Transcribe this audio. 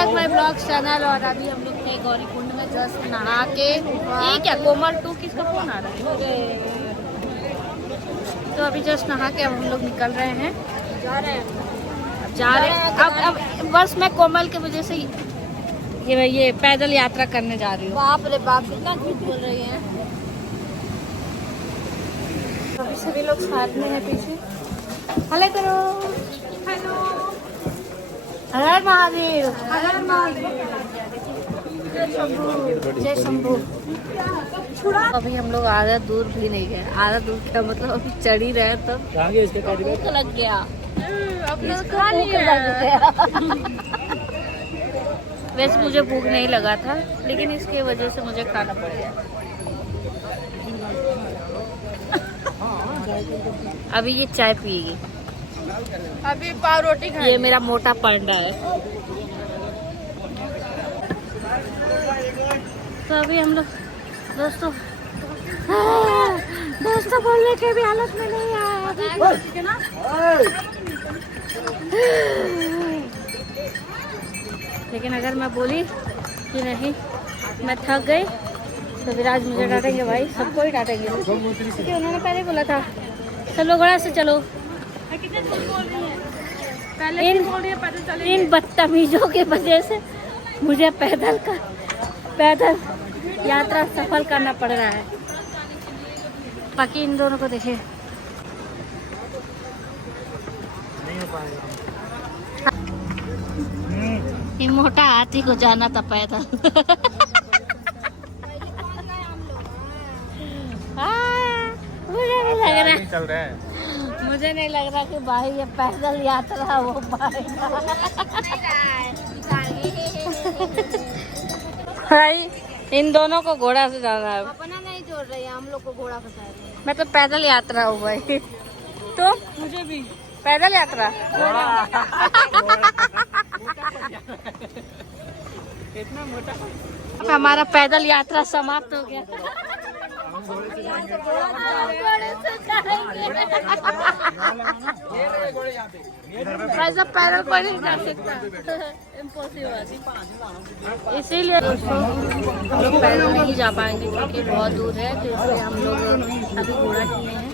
Back my blog channel. और अभी हम लोग थे गौरी कुंड में जस्ट नहा के। ये क्या कोमल 2 किसका फोन आ रहा है? तो अभी जस्ट नहा के अब हम लोग निकल रहे हैं, जा रहे हैं। अब बस मैं कोमल के वजह से ये पैदल यात्रा करने जा रही हूँ। बाप रे बाप, कितना झूठ बोल रही है। अभी सभी लोग साथ में हैं पीछे। हेलो करो, हेलो, हर हर महादेव, हर हर महादेव, जय शंभू। अभी हम लोग आधा दूर भी नहीं गए। आधा दूर क्या मतलब, अभी चढ़ ही रहे तब भूख लग गया। वैसे मुझे भूख नहीं लगा था, लेकिन इसके वजह से मुझे खाना पड़ गया। अभी ये चाय पिएगी, अभी पाव रोटी खाएंगे। ये मेरा मोटा पांडा है। तो अभी हम लोग दोस्तों बोलने के भी हालत में नहीं आए अभी। लेकिन अगर मैं बोली कि नहीं मैं थक गई तो विराज मुझे डांटेंगे भाई, सबको ही डांटेंगे, क्योंकि उन्होंने पहले बोला था चलो घोड़ा से चलो। इन बदतमीजों की वजह से मुझे पैदल यात्रा सफल करना पड़ रहा है। बाकी इन दोनों को देखे, ये मोटा हाथी को जाना था पैदल। मुझे नहीं लग रहा कि भाई ये पैदल यात्रा हो पाएगा। भाई इन दोनों को घोड़ा से जाना है। अपना नहीं जोड़ रही है, हम लोग को घोड़ा फंसा रही है। मैं तो पैदल यात्रा हूँ भाई। तो मुझे भी पैदल यात्रा। हमारा पैदल यात्रा समाप्त हो गया। ऐसा पैदल कोई नहीं जा सकता, इम्पॉसिबल। इसीलिए दोस्तों हम लोग पैदल नहीं जा पाएंगे क्योंकि बहुत दूर है, तो इसलिए हम लोग अभी घोड़ा किए हैं।